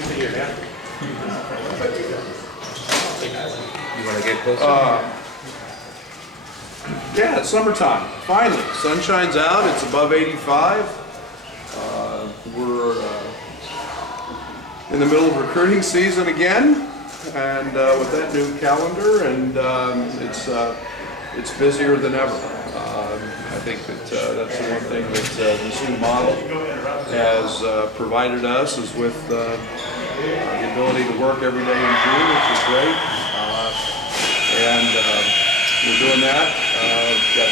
You want to get closer? Yeah, it's summertime. Finally, sun shines out. It's above 85. We're in the middle of recruiting season again, and with that new calendar, and it's busier than ever. I think that that's the one thing that this new model has provided us is with the ability to work every day in June, which is great, and we're doing that. Got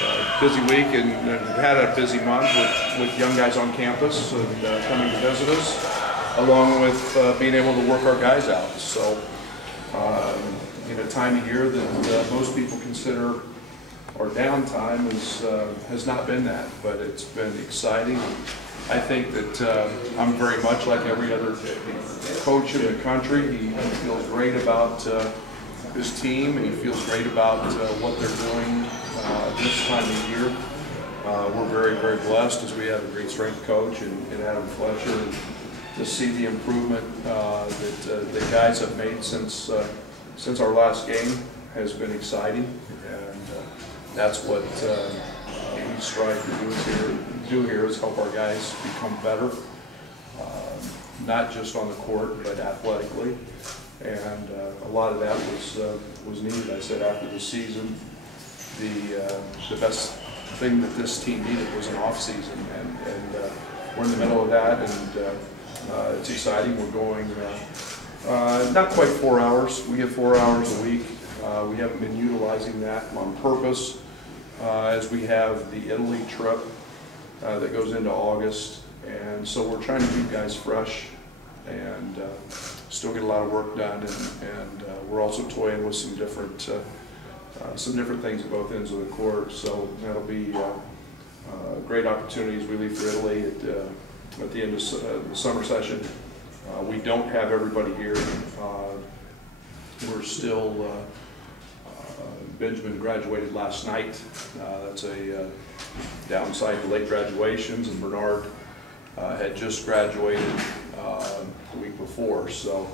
a busy week and had a busy month with young guys on campus and coming to visit us, along with being able to work our guys out. So in a time of year that most people consider our downtime has not been that, but it's been exciting. I think that I'm very much like every other coach in the country. He feels great about his team, and he feels great about what they're doing this time of year. We're very, very blessed as we have a great strength coach in Adam Fletcher, and to see the improvement that the guys have made since our last game has been exciting, and that's what we strive to do here is help our guys become better, not just on the court but athletically. And a lot of that was needed. I said after the season, the best thing that this team needed was an off season, and we're in the middle of that, and it's exciting. We're going not quite 4 hours. We get 4 hours a week. We haven't been utilizing that on purpose, as we have the Italy trip that goes into August, and so we're trying to keep guys fresh and still get a lot of work done, and we're also toying with some different things at both ends of the court. So that'll be great opportunities. We leave for Italy at the end of the summer session. We don't have everybody here. We're still Benjamin graduated last night. That's a downside to late graduations, and Bernard had just graduated the week before. So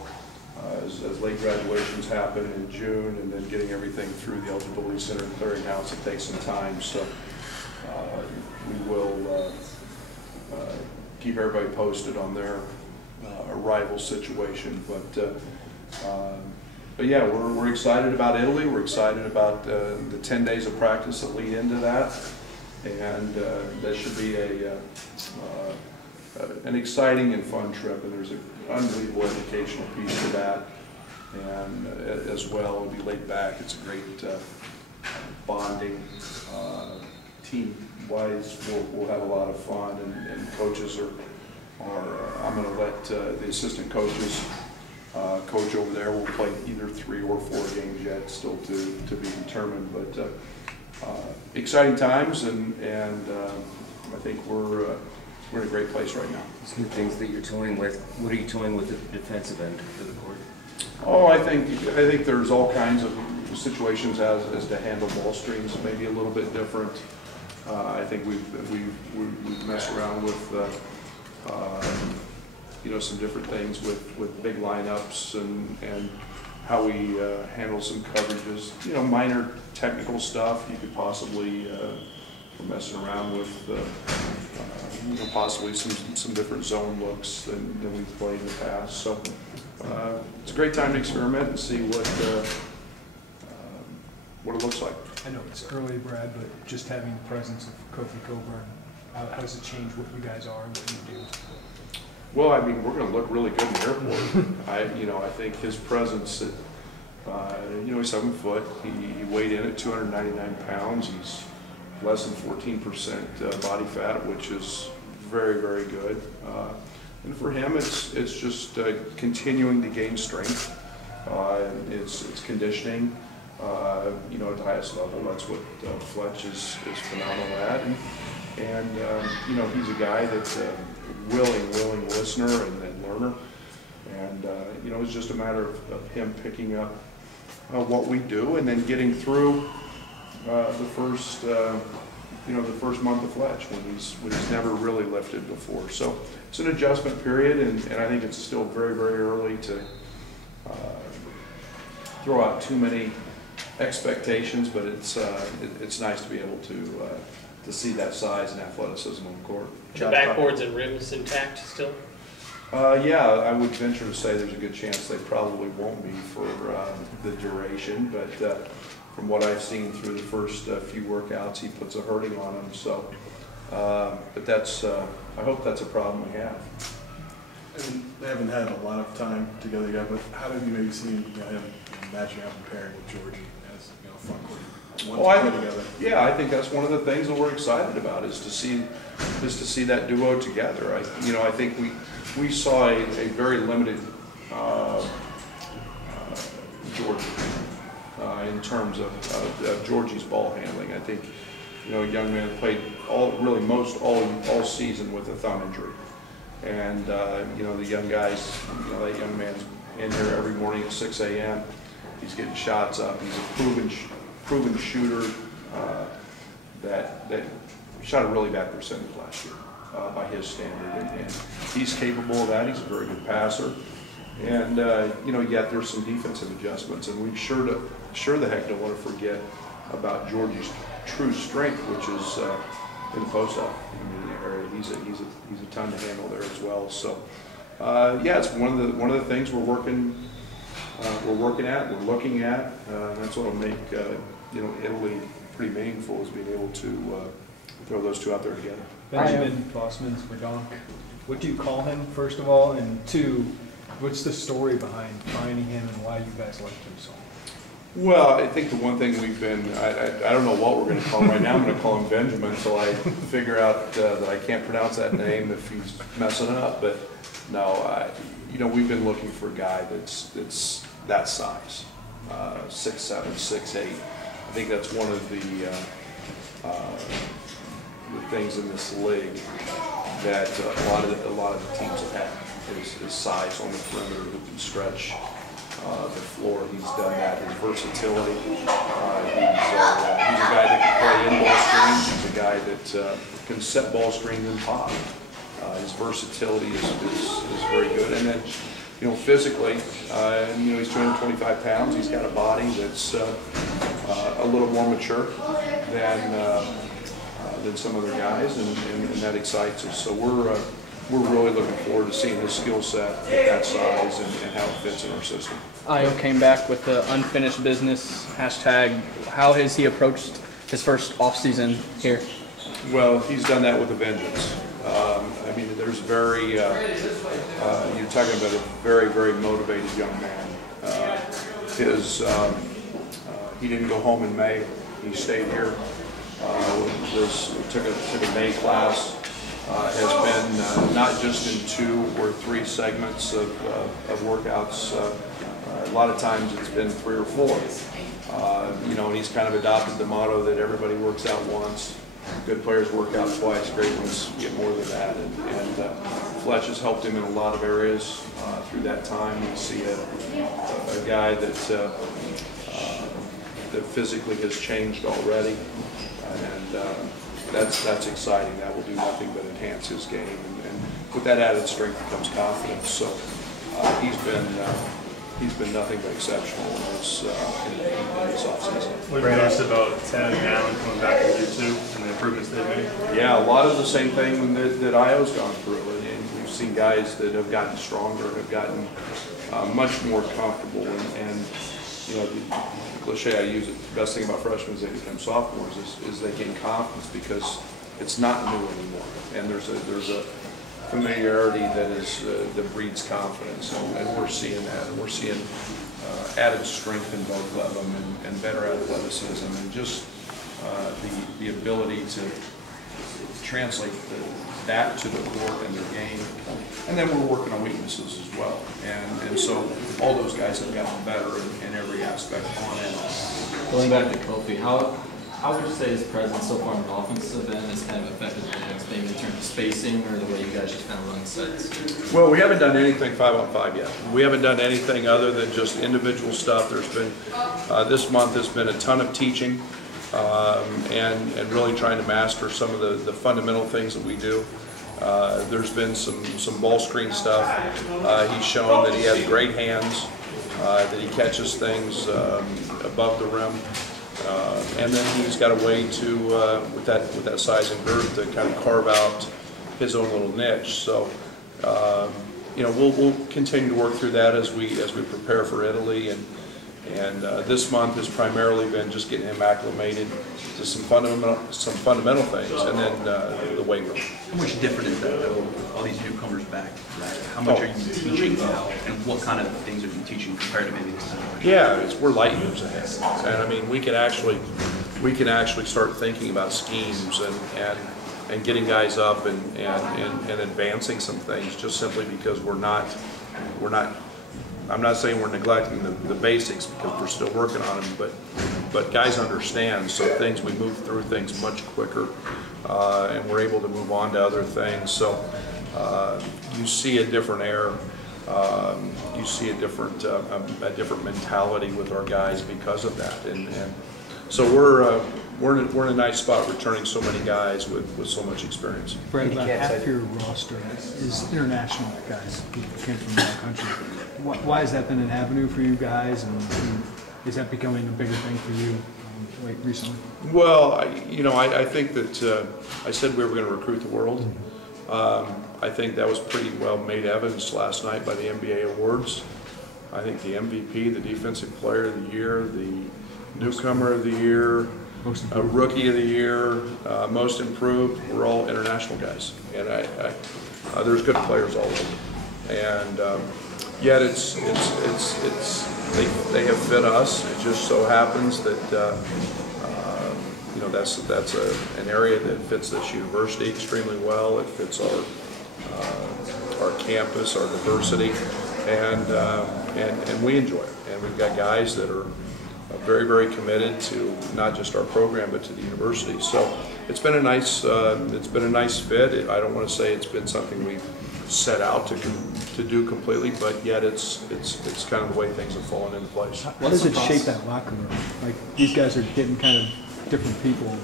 as late graduations happen in June, and then getting everything through the eligibility center and clearinghouse, it takes some time. So we will keep everybody posted on their arrival situation. But yeah, we're excited about Italy. We're excited about the 10 days of practice that lead into that, and that should be an exciting and fun trip. And there's an unbelievable educational piece to that, and as well, it'll be laid back. It's a great bonding team-wise. We'll have a lot of fun, and coaches are I'm going to let the assistant coaches coach over there. We'll play either 3 or 4 games yet, still to be determined. But exciting times, and I think we're in a great place right now. Some things that you're toying with. What are you toying with at the defensive end of the court? Oh, I think there's all kinds of situations as to handle ball streams, maybe a little bit different. I think we've messed around with some different things with big lineups and how we handle some coverages. Minor technical stuff. You could possibly we're messing around with possibly some different zone looks than we've played in the past. So it's a great time to experiment and see what it looks like. I know it's early, Brad, but just having the presence of Kofi Coburn, how does it change what you guys are and what you do? Well, I mean, we're going to look really good in the airport. I think his presence, he's 7 foot. He weighed in at 299 pounds. He's less than 14% body fat, which is very, very good. And for him, it's just continuing to gain strength. It's conditioning. At the highest level, that's what Fletch is phenomenal at, and he's a guy that's a willing listener and learner, and it's just a matter of him picking up what we do, and then getting through the first the first month of Fletch when he's never really lifted before. So it's an adjustment period, and I think it's still very, very early to throw out too many expectations, but it's nice to be able to see that size and athleticism on the court. The backboards and rims intact still? Yeah, I would venture to say there's a good chance they probably won't be for the duration, but from what I've seen through the first few workouts, he puts a hurting on them. So, but that's I hope that's a problem we have. And they haven't had a lot of time together yet, but how have you maybe seen him matching up and pairing with Georgie as front court? Yeah, I think that's one of the things that we're excited about is to see that duo together. I think we saw a very limited Georgie in terms of Georgie's ball handling. I think a young man played all season with a thumb injury, and the young guys, that young man's in here every morning at 6 a.m. He's getting shots up. He's a proven shooter that shot a really bad percentage last year by his standard, and he's capable of that. He's a very good passer, and yet there's some defensive adjustments, and we sure the heck don't want to forget about Georgie's true strength, which is in the post-up area. He's a ton to handle there as well. So yeah, it's one of the things we're looking at. That's what will make Italy pretty meaningful, is being able to throw those two out there together. Benjamin Bossman's Verdonk, what do you call him, first of all? And two, what's the story behind finding him and why you guys liked him so much? Well, I think the one thing we've been, I don't know what we're going to call him right now. I'm going to call him Benjamin until I figure out that I can't pronounce that name if he's messing up. But no, we've been looking for a guy that's that size, 6'7", 6'8". I think that's one of the things in this league that a lot of the teams have had is size on the perimeter who can stretch the floor. He's done that. His versatility. He's a guy that can play in ball screens. He's a guy that can set ball screens and pop. His versatility is very good. And then, physically, he's 225 pounds. He's got a body that's a little more mature than some other guys, and that excites us. So we're really looking forward to seeing his skill set at that size and how it fits in our system. Io came back with the unfinished business hashtag. How has he approached his first offseason here? Well, he's done that with a vengeance. There's you're talking about a very, very motivated young man. He didn't go home in May. He stayed here. Took a May class. Has been not just in 2 or 3 segments of workouts. A lot of times it's been 3 or 4. And he's kind of adopted the motto that everybody works out once. Good players work out twice. Great ones get more than that. And Fletch has helped him in a lot of areas through that time. You see a guy that physically has changed already, and that's exciting. That will do nothing but enhance his game, and with that added strength comes confidence. So he's been nothing but exceptional in this offseason. What have you noticed about Ted and Allen coming back from U2 and the improvements they've made? Yeah, a lot of the same thing that Io's gone through, and we've seen guys that have gotten stronger, have gotten much more comfortable, and the cliche I use, the best thing about freshmen is they become sophomores is they gain confidence because it's not new anymore, and there's a familiarity that breeds confidence, and we're seeing that, and we're seeing added strength in both of them, and better athleticism, and just the ability to translate that to the court and their game. And then we're working on weaknesses as well, and so all those guys have gotten better in every aspect on and off. Going back to Kofi, how would you say his presence so far on the offensive end has kind of affected the defense, maybe in terms of spacing or the way you guys just kind of run sets? Well, we haven't done anything 5-on-5 yet. We haven't done anything other than just individual stuff. There's been, this month has been a ton of teaching. and really trying to master some of the fundamental things that we do. There's been some ball screen stuff. He's shown that he has great hands, that he catches things above the rim, and then he's got a way to, with that size and girth, to kind of carve out his own little niche. So, you know, we'll continue to work through that as we prepare for Italy, and this month has primarily been just getting him acclimated to some fundamental things, and then the weight room. How much different is that, though, with all these newcomers back? How much are you teaching now, and what kind of things are you teaching compared to maybe this time? Yeah, we're light years ahead, and I mean we can actually start thinking about schemes and getting guys up and advancing some things just simply because we're not. I'm not saying we're neglecting the basics because we're still working on them, but guys understand, so we move through things much quicker, and we're able to move on to other things. So you see a different air, you see a different mentality with our guys because of that, and so we're in a nice spot returning so many guys with so much experience. Brad, about half your roster is international guys who came from the country. Why has that been an avenue for you guys, and is that becoming a bigger thing for you recently? Well, I think that I said we were going to recruit the world. I think that was pretty well made evidence last night by the NBA awards. I think the MVP, the Defensive Player of the Year, the Newcomer of the Year, Rookie of the Year, Most Improved, we're all international guys, and there's good players all over. And yet they have fit us. It just so happens that that's an area that fits this university extremely well. It fits our campus, our diversity, and we enjoy it. And we've got guys that are very, very committed to not just our program but to the university. So it's been a nice fit. I don't want to say it's been something we've set out to do completely, but yet it's kind of the way things have fallen into place. How does it shape that locker room? Like, these guys are getting kind of different people.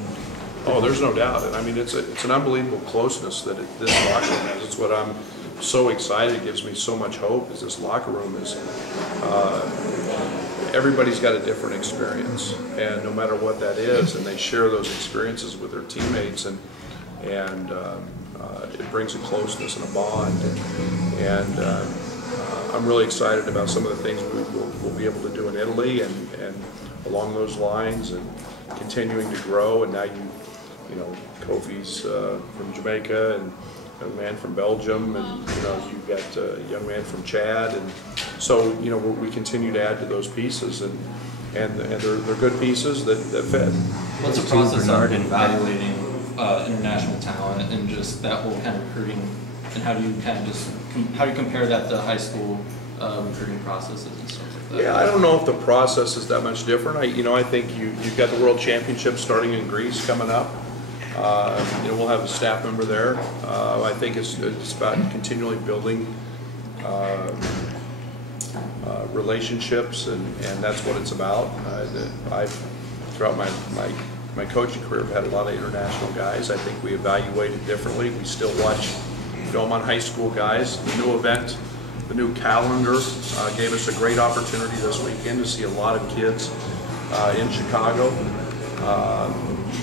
Oh, there's no doubt. And I mean, it's an unbelievable closeness that this locker room has. It's what I'm so excited. It gives me so much hope. Is this locker room is. Everybody's got a different experience, and no matter what that is, and they share those experiences with their teammates, and it brings a closeness and a bond. And I'm really excited about some of the things we'll be able to do in Italy, and along those lines, and continuing to grow. And now you know, Kofi's from Jamaica, and a man from Belgium, and you've got a young man from Chad, and so we continue to add to those pieces, and they're good pieces that fit. What's the process of evaluating international talent and just that whole kind of recruiting, and how do you compare that to high school recruiting processes and stuff like that? Yeah, I don't know if the process is that much different. I think you've got the World Championship starting in Greece coming up. We'll have a staff member there. I think it's about continually building relationships, and that's what it's about. Throughout my coaching career, I've had a lot of international guys. I think we evaluate it differently. We still watch film on high school guys. The new event, the new calendar gave us a great opportunity this weekend to see a lot of kids in Chicago.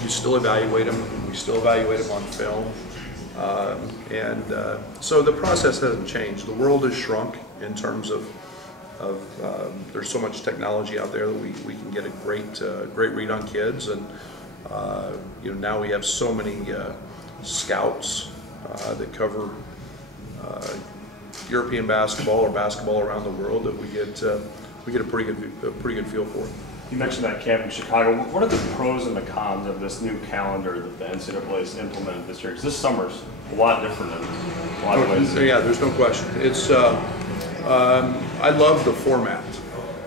You still evaluate them. We still evaluate them on film. So the process hasn't changed. The world has shrunk in terms of there's so much technology out there that we can get a great read on kids, and now we have so many scouts that cover European basketball or basketball around the world that we get a pretty good feel for. You mentioned that camp in Chicago. What are the pros and the cons of this new calendar that the NCAA has implemented this year? Because this summer's a lot different in a lot of ways. Yeah, there's no question. It's I love the format.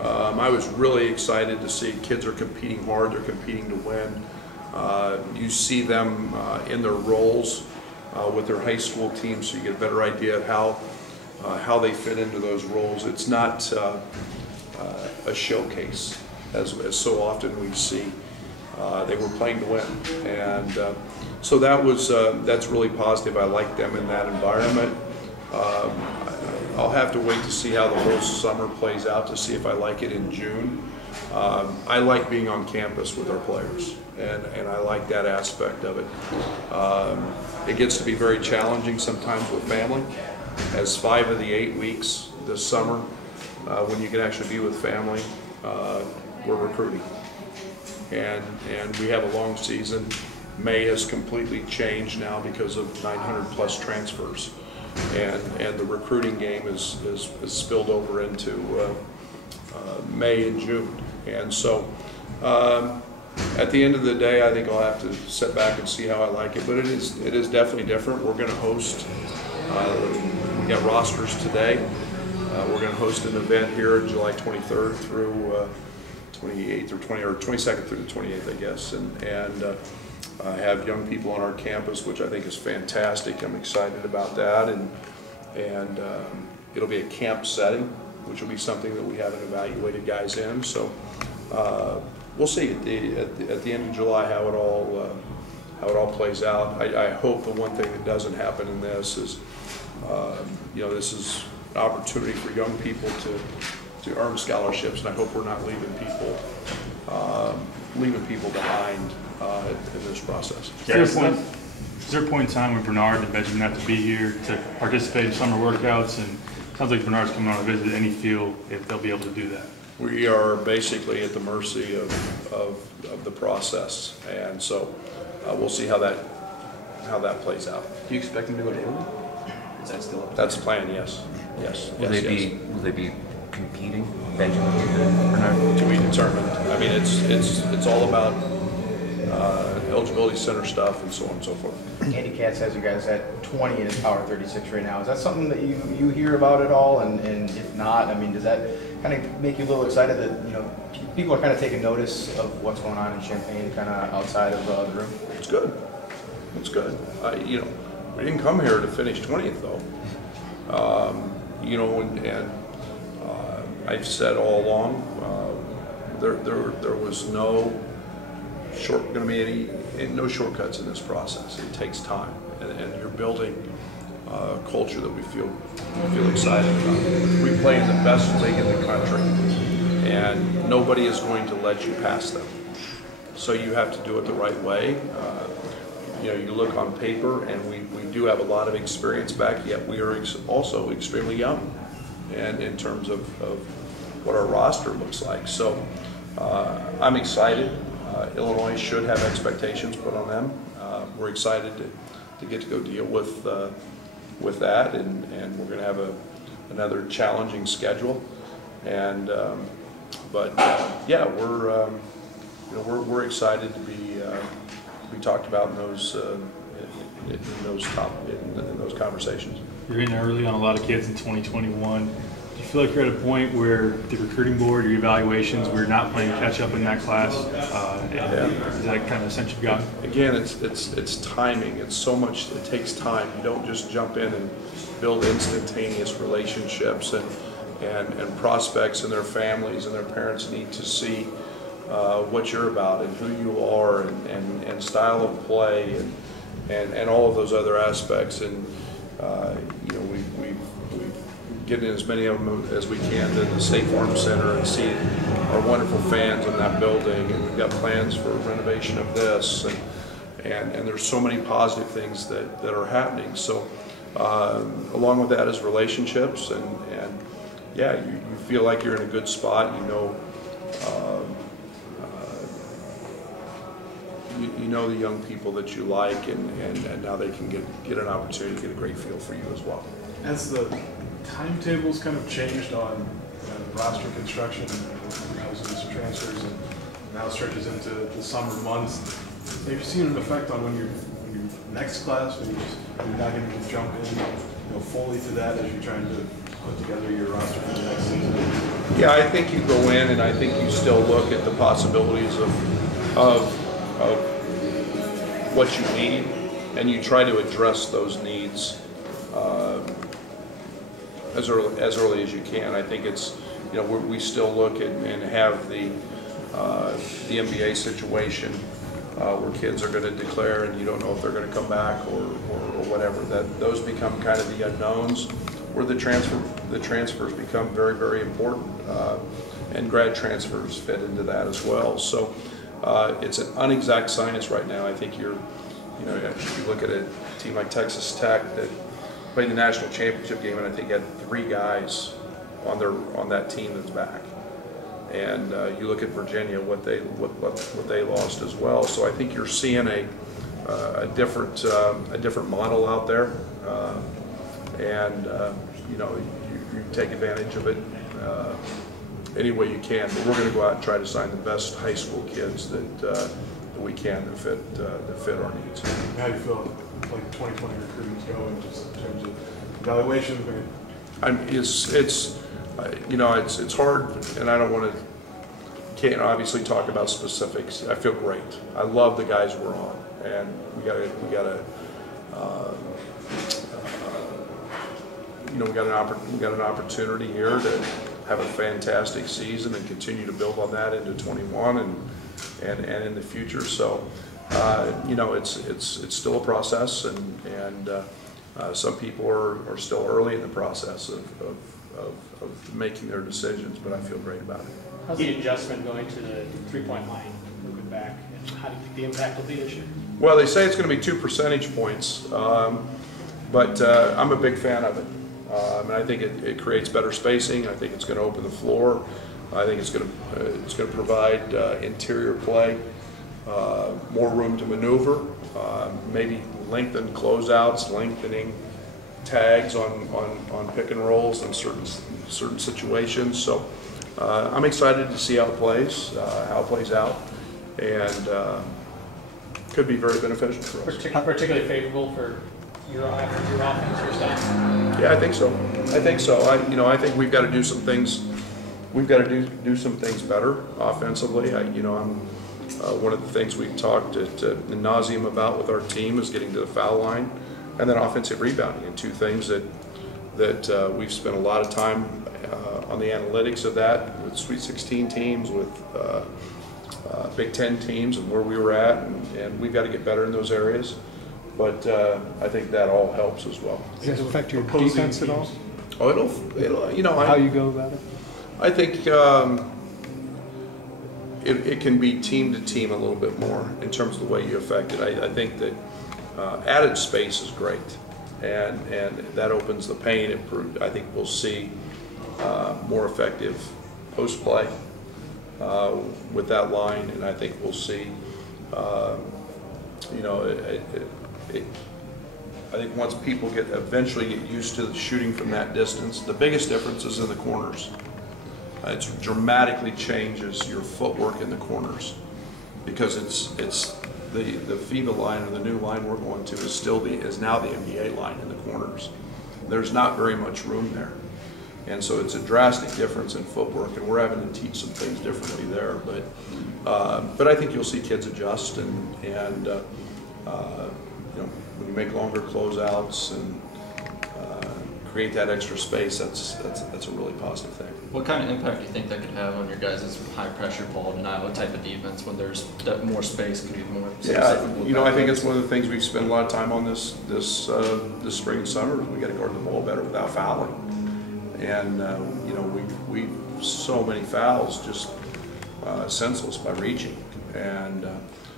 I was really excited to see kids are competing hard. They're competing to win. You see them in their roles with their high school teams, so you get a better idea of how they fit into those roles. It's not a showcase, as so often we see. They were playing to win, and so that's really positive. I like them in that environment. I'll have to wait to see how the whole summer plays out to see if I like it in June. I like being on campus with our players, and I like that aspect of it. It gets to be very challenging sometimes with family, as 5 of the 8 weeks this summer, when you can actually be with family, we're recruiting. And we have a long season. May has completely changed now because of 900 plus transfers, and the recruiting game is spilled over into May and June. And so at the end of the day, I think I'll have to sit back and see how I like it, but it is definitely different. We're going to host, we got rosters today. We're going to host an event here July 23rd through 28th or 22nd through the 28th, I guess, and have young people on our campus, which I think is fantastic. I'm excited about that, and it'll be a camp setting, which will be something that we haven't evaluated guys in. So we'll see at the end of July how it all plays out. I hope the one thing that doesn't happen in this is, this is an opportunity for young people to earn scholarships, and I hope we're not leaving people behind in this process. Is there a point in time when Bernard and Benjamin have to be here to participate in summer workouts? And it sounds like Bernard's coming on a visit. Any feel if they'll be able to do that? We are basically at the mercy of the process, and so we'll see how that plays out. Do you expect them to go to Italy? Is that still up? That's the plan. Yes. Will they be competing, Benjamin or Bernard? To be determined. I mean, it's all about eligibility center stuff and so on and so forth. Andy Katz has you guys at 20 in his Power 36 right now. Is that something that you hear about at all? And if not, I mean, does that kind of make you a little excited that people are kind of taking notice of what's going on in Champaign, kind of outside of the room? It's good. It's good. We didn't come here to finish 20th though. I've said all along, there was no no shortcuts in this process. It takes time, and you're building a culture that we feel excited about. We play in the best league in the country, and nobody is going to let you pass them. So you have to do it the right way. You look on paper, and we do have a lot of experience back, yet we are also extremely young, and in terms of what our roster looks like. So I'm excited. Illinois should have expectations put on them. We're excited to get to go deal with that, and we're going to have another challenging schedule. And we're excited to be talked about in those conversations. You're in early on a lot of kids in 2021. Do you feel like you're at a point where the recruiting board, your evaluations, we're not playing catch up in that class? Is that kind of the sense you've got? Again, it's timing. It's so much. It takes time. You don't just jump in and build instantaneous relationships, and prospects and their families and their parents need to see what you're about and who you are and style of play and all of those other aspects. And we get in as many of them as we can to the State Farm Center and see our wonderful fans in that building, and we've got plans for renovation of this, and there's so many positive things that are happening. So along with that is relationships, and you feel like you're in a good spot. You know the young people that you like, and now they can get an opportunity to get a great feel for you as well. As the timetables kind of changed on roster construction, thousands of transfers, and now stretches into the summer months, have you seen an effect on when your next class, when you're not going to jump in fully to that as you're trying to put together your roster for the next season? Yeah, I think you go in, and I think you still look at the possibilities of what you need, and you try to address those needs as early as you can. I think it's we still look at and have the the NBA situation where kids are going to declare and you don't know if they're going to come back or whatever. Those become kind of the unknowns where the transfers become very, very important. And grad transfers fit into that as well. So it's an unexact science right now. I think if you look at a team like Texas Tech that played the national championship game, and I think had 3 guys on that team that's back. And you look at Virginia, what they lost as well. So I think you're seeing a different model out there, and you take advantage of it any way you can. But we're going to go out and try to sign the best high school kids that we can that fit our needs. How do you feel like 2020 recruiting's going, just in terms of evaluation? It's hard, and I can't obviously talk about specifics. I feel great. I love the guys we're on, and we got an opportunity here to have a fantastic season and continue to build on that into 21 and in the future. So it's still a process, and some people are still early in the process of making their decisions, but I feel great about it. How's the adjustment going to the 3-point line moving back, and how do you think the impact will be this year? Well, they say it's going to be 2 percentage points, but I'm a big fan of it. And I think it creates better spacing. I think it's going to open the floor. I think it's going to provide interior play, more room to maneuver, maybe lengthen closeouts, lengthening tags on pick and rolls in certain situations. So I'm excited to see how it plays out, and could be very beneficial for us. Particularly favorable for your offense, your style? Yeah, I think so. I think we've got to do some things. We've got to do some things better offensively. One of the things we've talked ad nauseum about with our team is getting to the foul line, and then offensive rebounding, and 2 things that we've spent a lot of time on the analytics of that with Sweet 16 teams, with Big Ten teams, and where we were at, and we've got to get better in those areas. But I think that all helps as well. Does it affect your defense at all? Oh, it'll how you go about it? I think it can be team to team a little bit more in terms of the way you affect it. I think that added space is great, and that opens the paint. I think we'll see more effective post play with that line, and I think we'll see. I think once people eventually get used to shooting from that distance, the biggest difference is in the corners. It dramatically changes your footwork in the corners, because it's the FIBA line, or the new line we're going to is now the NBA line in the corners. There's not very much room there, and so it's a drastic difference in footwork, and we're having to teach some things differently there. But I think you'll see kids adjust, and when you make longer closeouts and create that extra space, that's a really positive thing. What kind of impact do you think that could have on your guys' high pressure ball denial type of defense when there's more space, can be more? Yeah, I think it's one of the things we've spent a lot of time on this spring and summer. We got to guard the ball better without fouling, and we so many fouls just senseless by reaching, and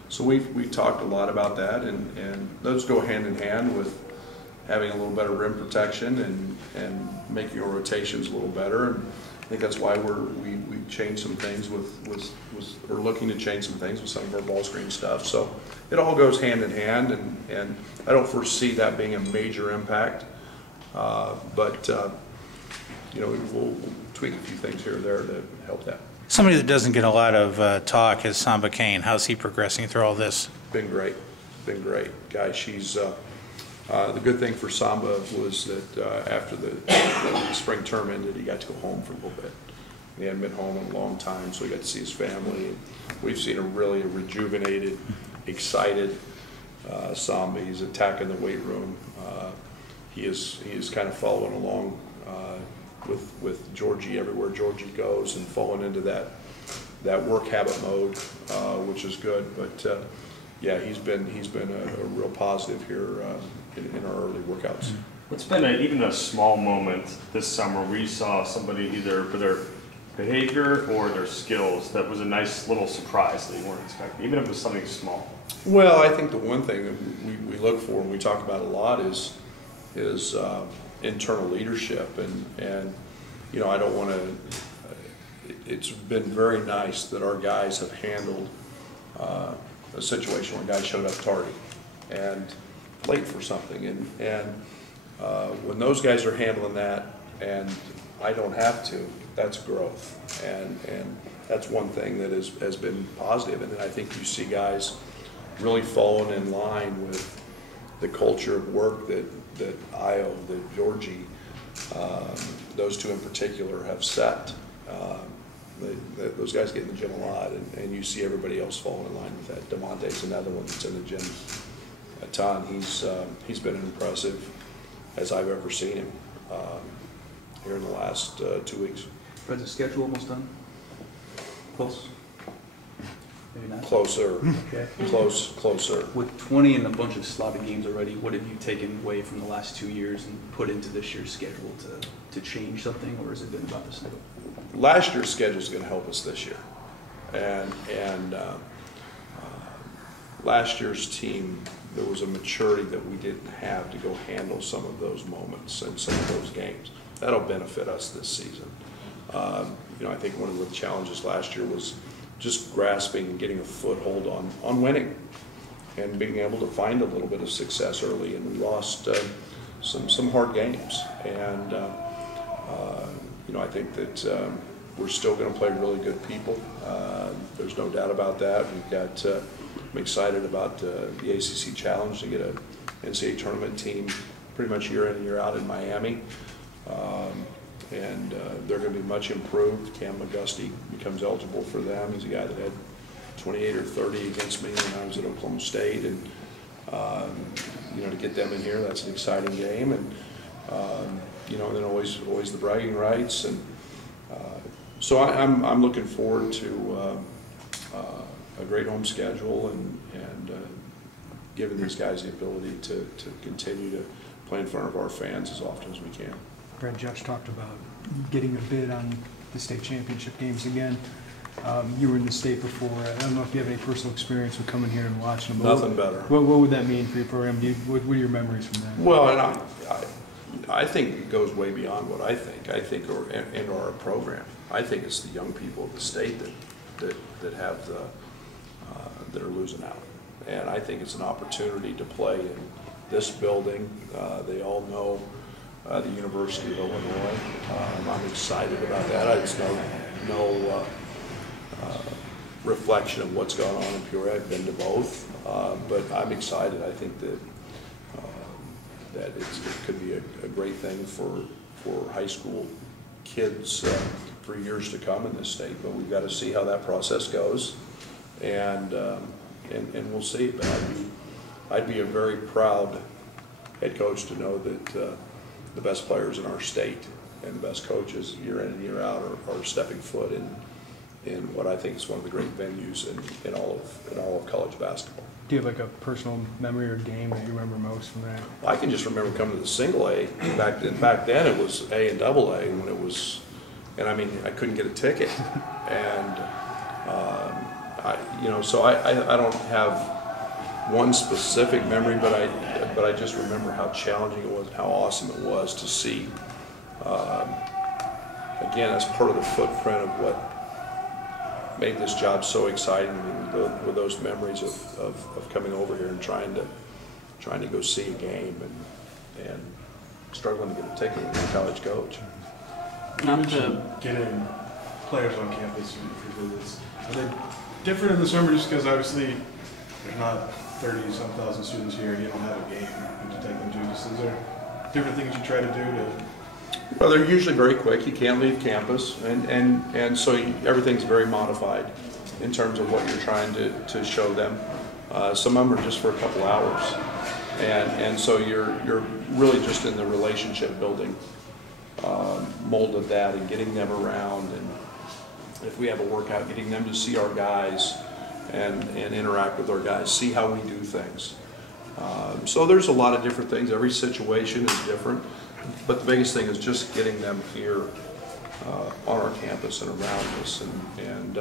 so we've talked a lot about that, and those go hand in hand with having a little better rim protection and making your rotations a little better. And I think that's why we changed some things we're looking to change some things with some of our ball screen stuff. So it all goes hand in hand, and I don't foresee that being a major impact. But we'll tweak a few things here or there to help that. Somebody that doesn't get a lot of talk is Samba Kane. How's he progressing through all this? Been great, guy. She's the good thing for Samba was that after the spring term ended, he got to go home for a little bit. He hadn't been home in a long time, so he got to see his family. And we've seen a really rejuvenated, excited Samba. He's attacking the weight room. He is kind of following along with Georgie everywhere Georgie goes, and falling into that that work habit mode, which is good. But yeah, he's been a real positive here in our early workouts. What's been even a small moment this summer where you saw somebody either for their behavior or their skills that was a nice little surprise that you weren't expecting, even if it was something small? Well, I think the one thing that we look for and we talk about a lot is internal leadership, and you know, I don't want to. It's been very nice that our guys have handled a situation where a guy showed up tardy and late for something, and when those guys are handling that, and I don't have to, that's growth, and that's one thing that has been positive. And then I think you see guys really falling in line with the culture of work that Io, that Georgie, those two in particular have set. Those guys get in the gym a lot, and you see everybody else falling in line with that. DeMonte's another one that's in the gym a ton. He's been impressive as I've ever seen him here in the last 2 weeks. Is the schedule almost done? Close? Maybe not? Closer. Okay. Closer. With 20 and a bunch of slotted games already, what have you taken away from the last 2 years and put into this year's schedule to change something, or has it been about the same? Last year's schedule is going to help us this year, and last year's team, there was a maturity that we didn't have to go handle some of those moments and some of those games. That'll benefit us this season. You know, I think one of the challenges last year was just grasping and getting a foothold on winning and being able to find a little bit of success early, and we lost some hard games. And you know, I think that we're still going to play really good people. There's no doubt about that. We've got. I'm excited about the ACC Challenge to get an NCAA tournament team pretty much year in and year out in Miami. And they're going to be much improved. Cam McGusty becomes eligible for them. He's a guy that had 28 or 30 against me when I was at Oklahoma State. And you know, to get them in here, that's an exciting game. And you know, and then always the bragging rights. And so I'm looking forward to a great home schedule and giving these guys the ability to continue to play in front of our fans as often as we can. Brad, Josh talked about getting a bid on the state championship games again. You were in the state before. I don't know if you have any personal experience with coming here and watching them. Nothing better. What would that mean for your program? What are your memories from that? Well, and I think it goes way beyond what I think. I think into our program. I think it's the young people of the state that have that are losing out. And I think it's an opportunity to play in this building. They all know the University of Illinois. I'm excited about that. It's no reflection of what's going on in Peoria. I've been to both, but I'm excited. I think that it could be a great thing for high school kids for years to come in this state. But we've got to see how that process goes, and we'll see. But I'd be a very proud head coach to know that the best players in our state and the best coaches year in and year out are stepping foot in what I think is one of the great venues in all of college basketball. Do you have like a personal memory or game that you remember most from that? I can just remember coming to the single A. Back then it was A and double A when it was, and I mean, I couldn't get a ticket. And, so I don't have one specific memory, but I just remember how challenging it was and how awesome it was to see, again, as part of the footprint of what made this job so exciting. I mean, with those memories of coming over here and trying to go see a game and struggling to get a ticket with a college coach. Not to getting players on campus for visits. Are they different in the summer just because obviously there's not 30-some thousand students here and you don't have a game to take them to? Just, is there different things you try to do to? Well, they're usually very quick. You can't leave campus, and so everything's very modified in terms of what you're trying to show them. Some of them are just for a couple hours, and so you're really just in the relationship building mold of that and getting them around if we have a workout, getting them to see our guys and interact with our guys, see how we do things. So there's a lot of different things. Every situation is different, but the biggest thing is just getting them here on our campus and around us. And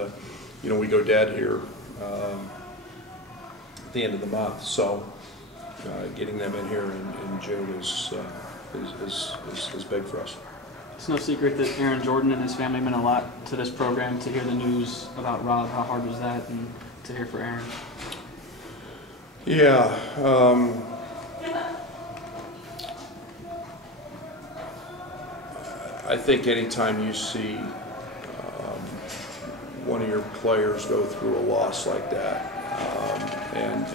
you know, we go dead here at the end of the month, so getting them in here in June is big for us. It's no secret that Aaron Jordan and his family meant a lot to this program. To hear the news about Rob, how hard was that, and to hear for Aaron? Yeah. I think anytime you see one of your players go through a loss like that, and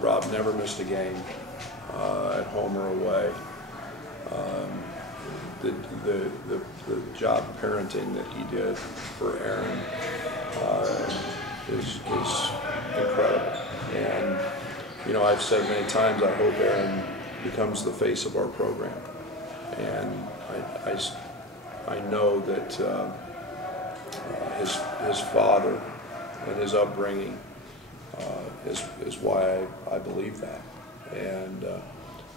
Rob never missed a game at home or away. The job parenting that he did for Aaron is incredible. And you know, I've said many times, I hope Aaron becomes the face of our program. And I know that his father and his upbringing is why I believe that. And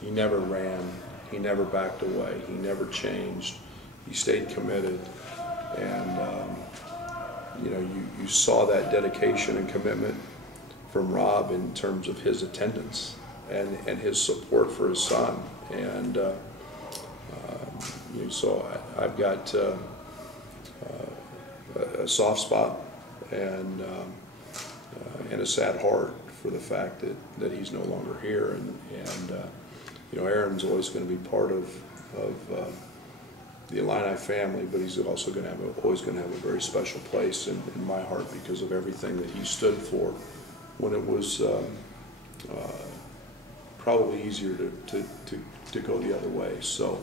he never ran, he never backed away, he never changed, he stayed committed. And you know, you saw that dedication and commitment from Rob in terms of his attendance and his support for his son. And you know, so I've got a soft spot and a sad heart for the fact that he's no longer here. And you know, Aaron's always going to be part of the Illini family, but he's also going to have always going to have a very special place in my heart because of everything that he stood for when it was probably easier to go the other way. So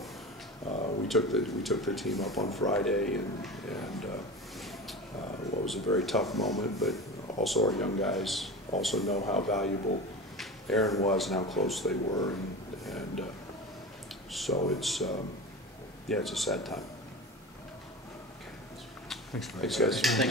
we took the team up on Friday, and what was a very tough moment, but also our young guys also know how valuable Aaron was and how close they were, and so it's yeah, it's a sad time. Thanks, Thanks, guys. Thank you.